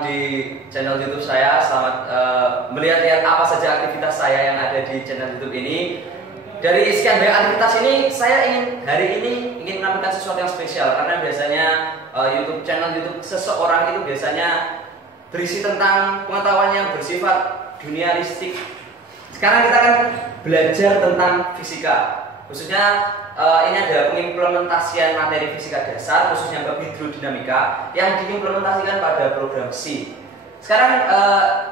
datang di channel YouTube saya. Selamat melihat-lihat apa saja aktivitas saya yang ada di channel YouTube ini. Dari sekian banyak aktivitas ini, saya hari ini ingin menampilkan sesuatu yang spesial karena biasanya YouTube channel YouTube seseorang itu biasanya berisi tentang pengetahuan yang bersifat duniaistik. Sekarang kita akan belajar tentang fisika. Khususnya ini ada pengimplementasian materi fisika dasar, khususnya bab hidrodinamika yang diimplementasikan pada program C. Sekarang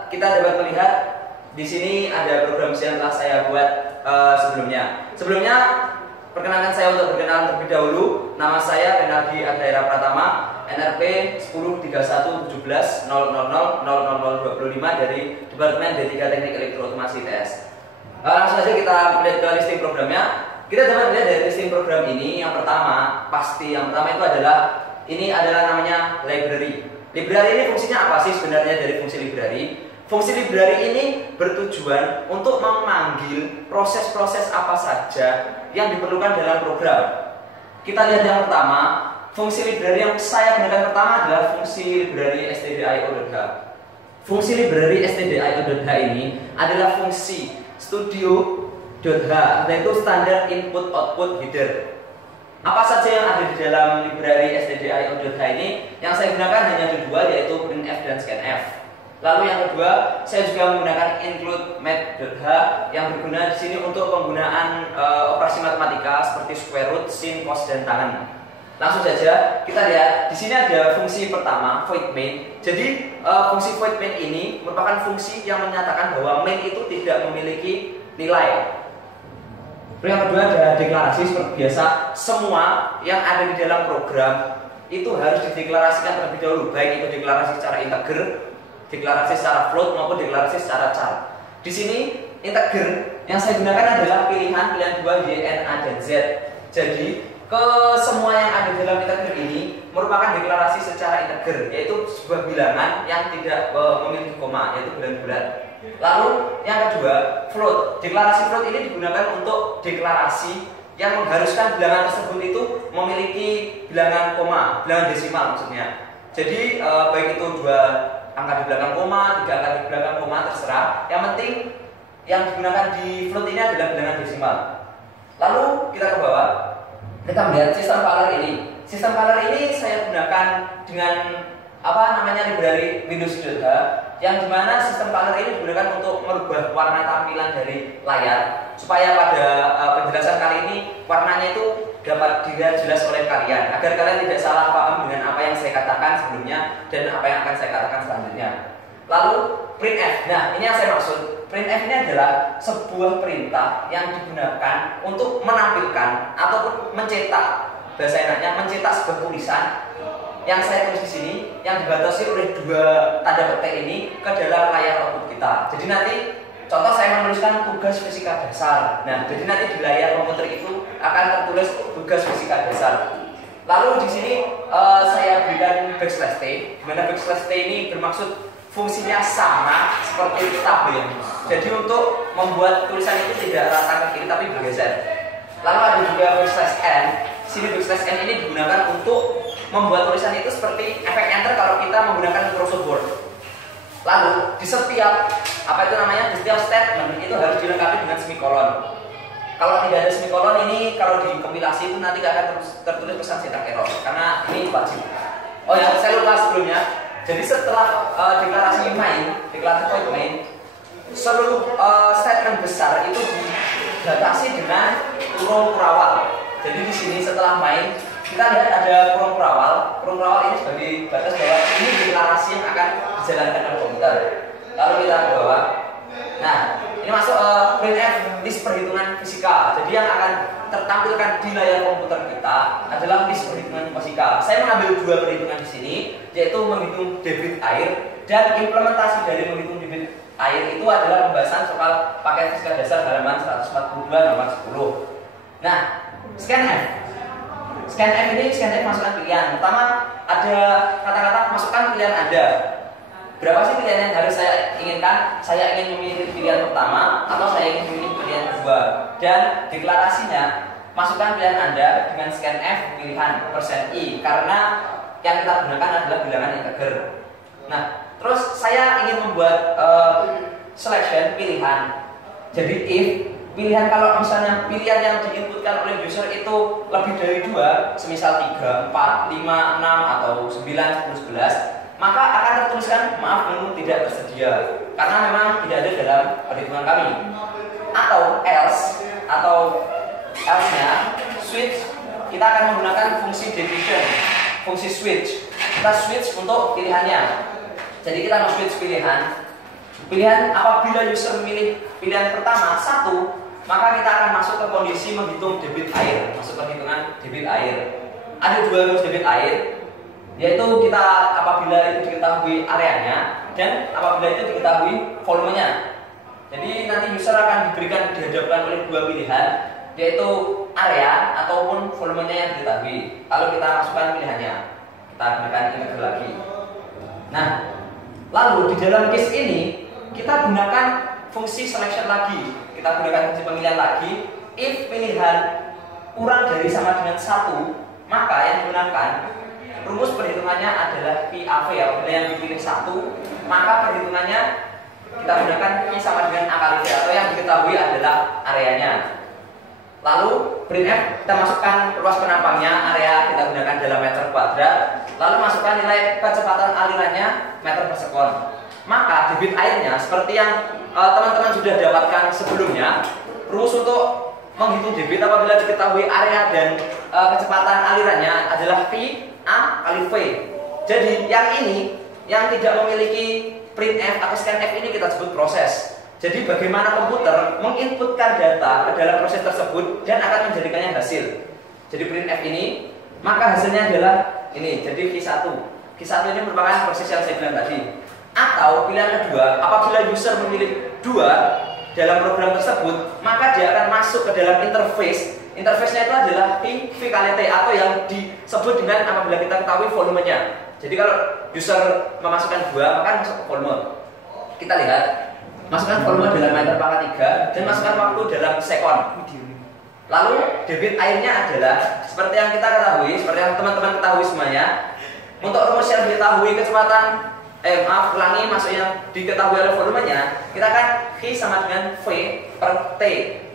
kita dapat melihat di sini ada program C yang telah saya buat sebelumnya. Sebelumnya perkenalkan saya untuk berkenalan terlebih dahulu. Nama saya Renaldi Agdaira Pratama, NRP 103117000025 dari Departemen D3 Teknik Elektrootomasi TS. Langsung saja kita melihat ke listing programnya. Kita dapat melihat dari listing program ini, yang pertama itu adalah namanya library. Library ini fungsinya apa sih sebenarnya dari fungsi library? Fungsi library ini bertujuan untuk memanggil proses-proses apa saja yang diperlukan dalam program. Kita lihat yang pertama, fungsi library yang saya gunakan pertama adalah fungsi library stdio.h. Fungsi library stdio.h ini adalah fungsi studio.h, yaitu standar input output header. Apa saja yang ada di dalam library stdio.h ini? Yang saya gunakan hanya ada dua, yaitu printf dan scanf. Lalu yang kedua, saya juga menggunakan include math.h yang berguna di sini untuk penggunaan operasi matematika seperti square root, sin, cos, dan tangen. Langsung saja kita lihat di sini ada fungsi pertama, void main. Jadi fungsi void main ini merupakan fungsi yang menyatakan bahwa main itu tidak memiliki nilai. Yang kedua ada deklarasi. Seperti biasa, semua yang ada di dalam program itu harus dideklarasikan terlebih dahulu, baik itu deklarasi secara integer, deklarasi secara float maupun deklarasi secara char. Di sini integer yang saya gunakan adalah pilihan 2 Y, N, A, dan Z. Jadi ke semua yang ada dalam integer ini merupakan deklarasi secara integer, yaitu sebuah bilangan yang tidak memiliki koma, yaitu bulan-bulan. Lalu yang kedua, float. Deklarasi float ini digunakan untuk deklarasi yang mengharuskan bilangan tersebut itu memiliki bilangan koma, bilangan desimal maksudnya. Jadi baik itu 2 angka di belakang koma, 3 angka di belakang koma, terserah. Yang penting yang digunakan di float ini adalah bilangan desimal. Lalu kita ke bawah, kita melihat sistem color ini. Sistem color ini saya gunakan dengan library Windows.h, yang dimana sistem color ini digunakan untuk merubah warna tampilan dari layar supaya pada penjelasan kali ini warnanya itu dapat dilihat jelas oleh kalian, agar kalian tidak salah paham dengan apa yang saya katakan sebelumnya dan apa yang akan saya katakan selanjutnya. Lalu printf. Nah, ini yang saya maksud. Printf ini adalah sebuah perintah yang digunakan untuk menampilkan ataupun mencetak, bahasa enaknya mencetak sebuah tulisan yang saya tulis di sini, yang dibatasi oleh 2 tanda petik ini ke dalam layar output kita. Jadi nanti contoh saya menuliskan tugas fisika dasar. Nah, jadi nanti di layar komputer itu akan tertulis tugas fisika dasar. Lalu di sini saya berikan backslash t, di mana backslash t ini bermaksud fungsinya sama seperti tabel. Jadi untuk membuat tulisan itu tidak rata ke kiri tapi bergeser. Lalu ada juga backslash n. Sini backslash n ini digunakan untuk membuat tulisan itu seperti efek enter kalau kita menggunakan Microsoft Word. Lalu di setiap di setiap statement itu harus dilengkapi dengan semikolon. Kalau tidak ada semikolon ini, kalau dikompilasi itu nanti akan tertulis pesan cetak error karena ini wajib. Oh ya, saya lupa sebelumnya. Jadi setelah deklarasi void main, seluruh statement besar itu dibatasi dengan kurung kurawal. Jadi di sini setelah main kita lihat ada kurung kurawal. Kurung kurawal ini sebagai batas bahwa ini deklarasi yang akan dijalankan oleh komputer. Lalu kita ke bawah. Nah, ini masuk printf list perhitungan fisika. Jadi yang akan tertampilkan di layar komputer kita adalah list perhitungan fisika. Saya mengambil 2 perhitungan di sini, yaitu menghitung debit air dan implementasi dari menghitung debit air itu adalah pembahasan soal paket fisika dasar halaman 142 halaman 10. Nah, scanf. Scanf masukkan pilihan. Pertama ada kata-kata masukkan pilihan Anda. Berapa sih pilihan yang harus saya inginkan? Saya ingin memilih pilihan pertama atau saya ingin memilih pilihan kedua. Dan deklarasinya masukkan pilihan Anda dengan scanf pilihan %i karena yang kita gunakan adalah bilangan integer. Nah, terus saya ingin membuat selection pilihan. Jadi if pilihan, kalau misalnya pilihan yang diinputkan oleh user itu lebih dari 2, semisal 3, 4, 5, 6 atau 9, 10, 11, maka akan tertuliskan maaf menu tidak tersedia karena memang tidak ada dalam perhitungan kami. Atau else-nya switch, kita akan menggunakan fungsi division, fungsi switch. Kita switch untuk pilihannya. Jadi kita switch pilihan apabila user memilih pilihan pertama 1, maka kita akan masuk ke kondisi menghitung debit air, masuk ke hitungan debit air. Ada 2 rumus debit air, yaitu kita apabila itu diketahui areanya dan apabila itu diketahui volumenya. Jadi nanti user akan dihadapkan oleh 2 pilihan, yaitu area ataupun volumenya yang diketahui. Lalu kita masukkan pilihannya, kita gunakan integer lagi. Nah, lalu di dalam case ini kita gunakan fungsi selection lagi, kita gunakan fungsi pemilihan lagi. If pilihan kurang dari sama dengan 1, maka yang digunakan rumus perhitungannya adalah PAV. Apabila yang dipilih 1, maka perhitungannya kita gunakan P sama dengan A kali V, atau yang diketahui adalah areanya. Lalu printf, kita masukkan luas penampangnya, area kita gunakan dalam meter kuadrat. Lalu masukkan nilai kecepatan alirannya meter per sekon. Maka debit airnya seperti yang teman-teman sudah dapatkan sebelumnya, rumus untuk menghitung debit apabila diketahui area dan kecepatan alirannya adalah P A kali V. Jadi yang ini yang tidak memiliki printf atau scanf ini kita sebut proses. Jadi bagaimana komputer menginputkan data ke dalam proses tersebut dan akan menjadikannya hasil. Jadi printf ini, maka hasilnya adalah ini. Jadi Q1. Q1 ini merupakan proses yang saya bilang tadi. Atau pilihan kedua, apabila user memilih 2 dalam program tersebut, maka dia akan masuk ke dalam interface. Interface-nya itu adalah V kali T, atau yang disebut dengan apabila kita ketahui volumenya. Jadi kalau user memasukkan 2, maka masuk ke volume. Kita lihat, masukkan volume dalam meter pangkat 3 dan masukkan waktu dalam sekon. Lalu debit airnya adalah seperti yang kita ketahui, seperti yang teman-teman ketahui semuanya. Untuk rumus yang diketahui kecepatan ulangi masuk yang diketahui oleh volumenya, kita akan Q sama dengan V per T.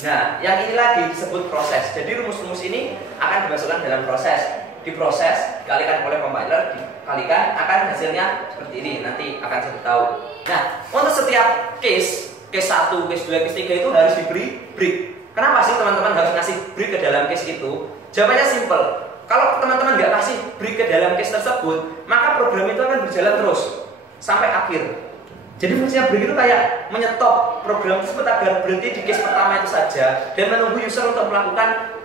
Nah, yang ini lagi disebut proses. Jadi rumus-rumus ini akan dimasukkan dalam proses. Diproses, dikalikan oleh compiler, dikalikan, akan hasilnya seperti ini. Nanti akan saya tahu. Nah, untuk setiap case 1, case 2, case 3 itu harus diberi break. Kenapa sih teman-teman harus kasih break ke dalam case itu? Jawabannya simple. Kalau teman-teman nggak kasih break ke dalam case tersebut, maka program itu akan berjalan terus sampai akhir. Jadi fungsinya break itu kayak menyetop program tersebut agar berhenti di case pertama itu saja dan menunggu user untuk melakukan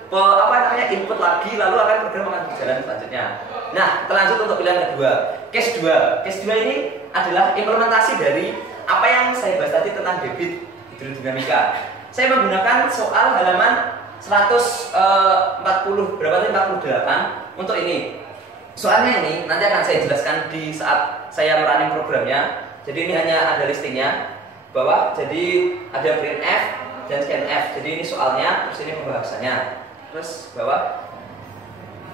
input lagi, lalu program akan berjalan selanjutnya. Nah, terlanjut untuk pilihan kedua, case 2. Case 2 ini adalah implementasi dari apa yang saya bahas tadi tentang debit hidrodinamika. Saya menggunakan soal halaman 140 berapa tadi 48 untuk ini. Soalnya ini nanti akan saya jelaskan di saat saya merunning programnya. Jadi ini hanya ada listingnya bawah. Jadi ada printf dan scanf. Jadi ini soalnya, terus ini pembahasannya. Terus bawah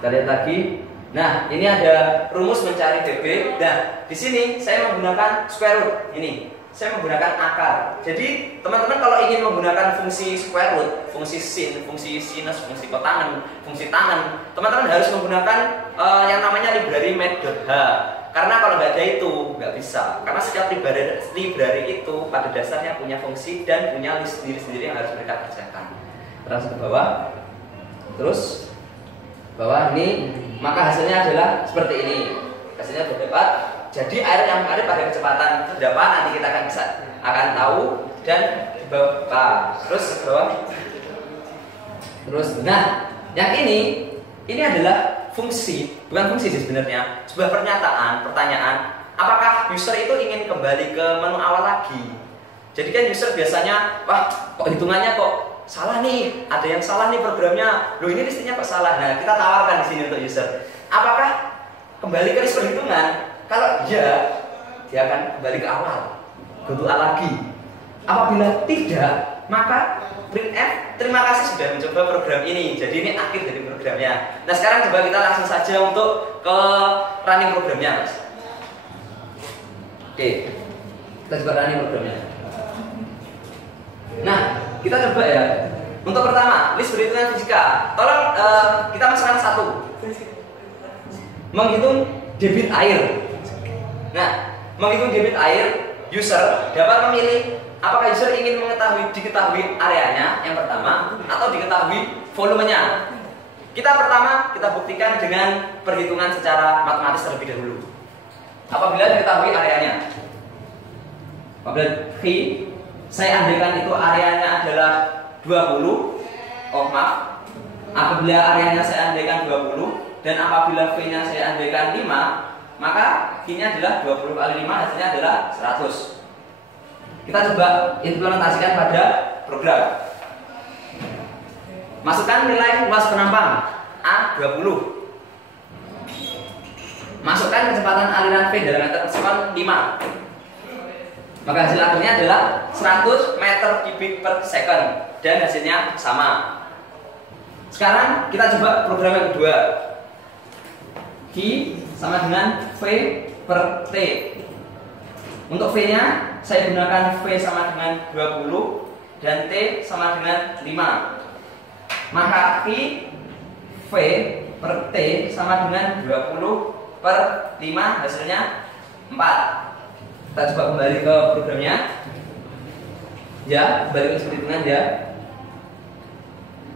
kita lihat lagi. Nah, ini ada rumus mencari db. Nah, di sini saya menggunakan square root. Ini saya menggunakan akar. Jadi teman-teman kalau ingin menggunakan fungsi square root, fungsi sin, fungsi sinus, fungsi kotangen, fungsi tangen, teman-teman harus menggunakan yang namanya library math.h. Karena kalau nggak ada itu nggak bisa. Karena setiap library itu pada dasarnya punya fungsi dan punya list sendiri-sendiri yang harus mereka kerjakan. Terus ke bawah. Terus bawah ini, maka hasilnya adalah seperti ini. Hasilnya berdebat. Jadi air yang ada pada kecepatan berapa nanti kita akan tahu dan di bawah. Terus ke bawah. Terus, nah, yang ini adalah fungsi, bukan fungsi sih sebenarnya, sebuah pertanyaan. Apakah user itu ingin kembali ke menu awal lagi? Jadi kan user biasanya, wah, kok hitungannya kok salah nih, ada yang salah nih programnya. Loh, ini listinya kok salah. Nah, kita tawarkan di sini untuk user. Apakah kembali ke list perhitungan? Kalau iya, dia akan kembali ke awal, go to A lagi. Apabila tidak, maka printf, terima kasih sudah mencoba program ini. Jadi ini akhir dari programnya. Nah, sekarang coba kita langsung saja untuk ke running programnya, Mas. Oke, kita coba running programnya. Nah, kita coba ya. Untuk pertama, list perhitungan fisika. Tolong kita masukkan satu. Menghitung debit air. Nah, menghitung debit air, user dapat memilih apakah user ingin diketahui areanya yang pertama atau diketahui volumenya. Kita buktikan dengan perhitungan secara matematis terlebih dahulu. Apabila diketahui areanya, apabila V, saya andaikan itu areanya adalah 20. Oh maaf, apabila areanya saya andaikan 20 dan apabila V-nya saya andaikan 5, maka Q-nya adalah 20 kali 5, hasilnya adalah 100. Kita coba implementasikan pada program. Masukkan nilai luas penampang A20. Masukkan kecepatan aliran V dalam meter per sekon 5. Maka hasil akhirnya adalah 100 meter kubik per second dan hasilnya sama. Sekarang kita coba program yang kedua. Q sama dengan V per T. Untuk V-nya saya gunakan V sama dengan 20 dan T sama dengan 5. Maka Q V per T sama dengan 20 per 5, hasilnya 4. Kita coba kembali ke programnya. Ya, kembali ke perhitungan ya.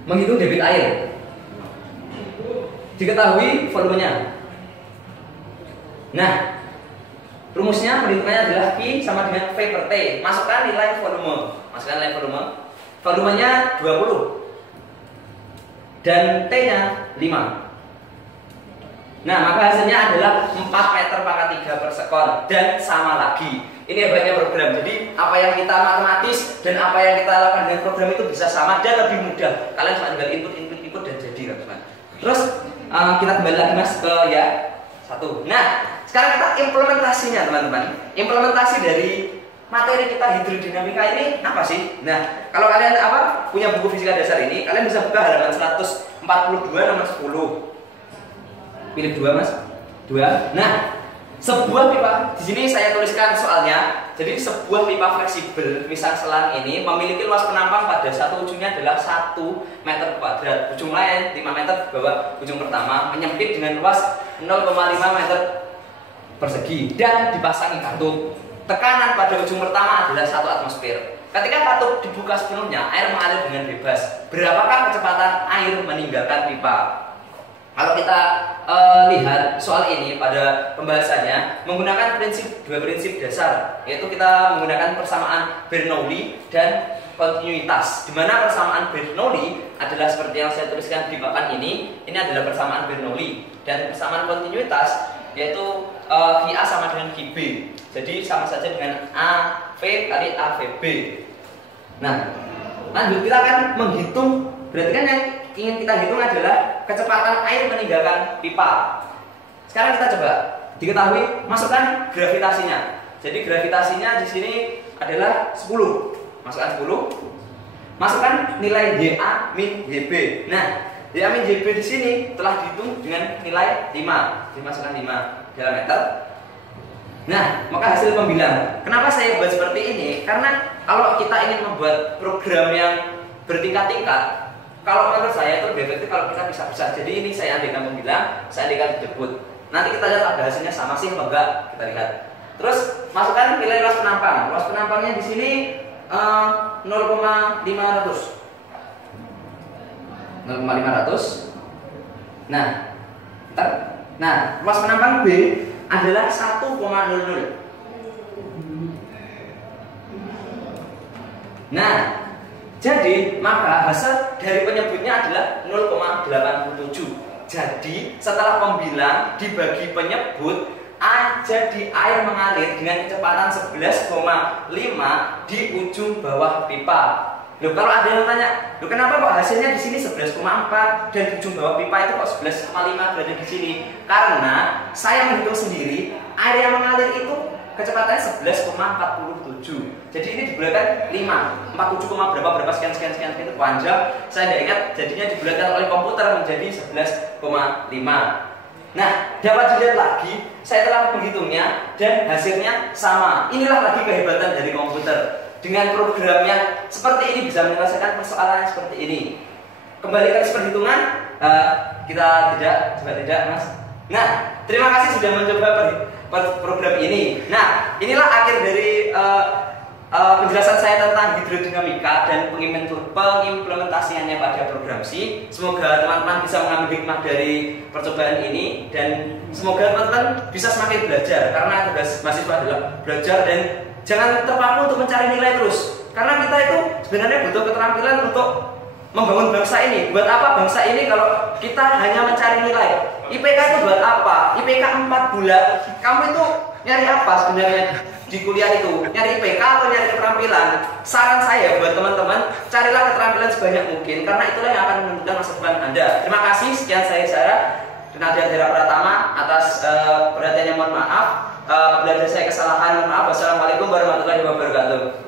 Menghitung debit air. Diketahui volumenya. Nah, rumusnya perhitungannya adalah Q sama dengan V per T. Masukkan nilai volume. Volumenya 20. Dan T-nya 5. Nah, maka hasilnya adalah 4 meter pangkat 3 per sekon dan sama lagi. Ini hebatnya program. Jadi apa yang kita matematis dan apa yang kita lakukan dengan program itu bisa sama dan lebih mudah. Kalian cuma tinggal input dan jadi, teman-teman. Terus kita kembali lagi mas ke ya satu. Nah, sekarang kita implementasinya, teman-teman. Implementasi dari materi kita hidrodinamika ini apa sih? Nah, kalau kalian punya buku fisika dasar ini, kalian bisa buka halaman 142 nomor 10. Pilih 2 mas, 2. Nah, sebuah pipa, di sini saya tuliskan soalnya. Jadi sebuah pipa fleksibel misal selang ini memiliki luas penampang pada satu ujungnya adalah 1 meter kuadrat, ujung lain 5 meter di bawah ujung pertama, menyempit dengan luas 0,5 meter persegi dan dipasangi katup. Tekanan pada ujung pertama adalah 1 atmosfer. Ketika katup dibuka sepenuhnya, air mengalir dengan bebas. Berapakah kecepatan air meninggalkan pipa? Kalau kita lihat soal ini pada pembahasannya menggunakan dua prinsip dasar, yaitu kita menggunakan persamaan Bernoulli dan kontinuitas. Di mana persamaan Bernoulli adalah seperti yang saya tuliskan di papan ini adalah persamaan Bernoulli, dan persamaan kontinuitas yaitu QA sama dengan QB. Jadi sama saja dengan AV kali AVB. Nah, lanjut kita akan menghitung. Berarti kan yang ingin kita hitung adalah kecepatan air meninggalkan pipa. Sekarang kita coba diketahui, masukkan gravitasinya. Jadi gravitasinya di sini adalah 10. Masukkan 10. Masukkan nilai YA min YB. Nah, YA min YB di sini telah dihitung dengan nilai 5. Dimasukkan 5 diameter. Nah, maka hasil pembilang. Kenapa saya buat seperti ini? Karena kalau kita ingin membuat program yang bertingkat-tingkat, kalau menurut saya itu lebih efektif kalau kita bisa. Jadi ini saya andaikan pembilang, saya andaikan debut. Nanti kita lihat ada hasilnya sama sih atau enggak, kita lihat. Terus masukkan nilai luas penampang. Luas penampangnya di sini 0,500. Nah, luas penampang B adalah 1,00. Nah, jadi maka hasil dari penyebutnya adalah 0,87. Jadi setelah pembilang dibagi penyebut, A jadi air mengalir dengan kecepatan 11,5 di ujung bawah pipa. Loh, kalau ada yang tanya, loh kenapa kok hasilnya di sini 11,4 dan di ujung bawah pipa itu kok 11,5 berada di sini? Karena saya menghitung sendiri, air yang mengalir itu kecepatannya 11,47. Jadi ini dibulatkan 5, 47, berapa sekian itu panjang. Saya tidak ingat, jadinya dibulatkan oleh komputer menjadi 11,5. Nah, dapat dilihat lagi, saya telah menghitungnya dan hasilnya sama. Inilah lagi kehebatan dari komputer. Dengan programnya seperti ini bisa menyelesaikan persoalan seperti ini. Kembali ke perhitungan, kita coba tidak, Mas. Nah, terima kasih sudah mencoba program ini. Nah, inilah akhir dari penjelasan saya tentang hidrodinamika dan pengimplementasiannya pada program C. Semoga teman-teman bisa mengambil hikmah dari percobaan ini dan semoga teman-teman bisa semakin belajar, karena tugas mahasiswa adalah belajar dan jangan terpaku untuk mencari nilai terus, karena kita itu sebenarnya butuh keterampilan untuk membangun bangsa ini. Buat apa bangsa ini kalau kita hanya mencari nilai? IPK itu buat apa? IPK 4 bulan, kamu itu nyari apa sebenarnya di kuliah itu? Nyari IPK atau nyari keterampilan? Saran saya buat teman-teman, carilah keterampilan sebanyak mungkin, karena itulah yang akan menentukan masa depan Anda. Terima kasih, sekian saya Nadia Dera Pratama. Atas perhatiannya mohon maaf. Apabila ada saya kesalahan, mohon maaf. Wassalamualaikum warahmatullahi wabarakatuh.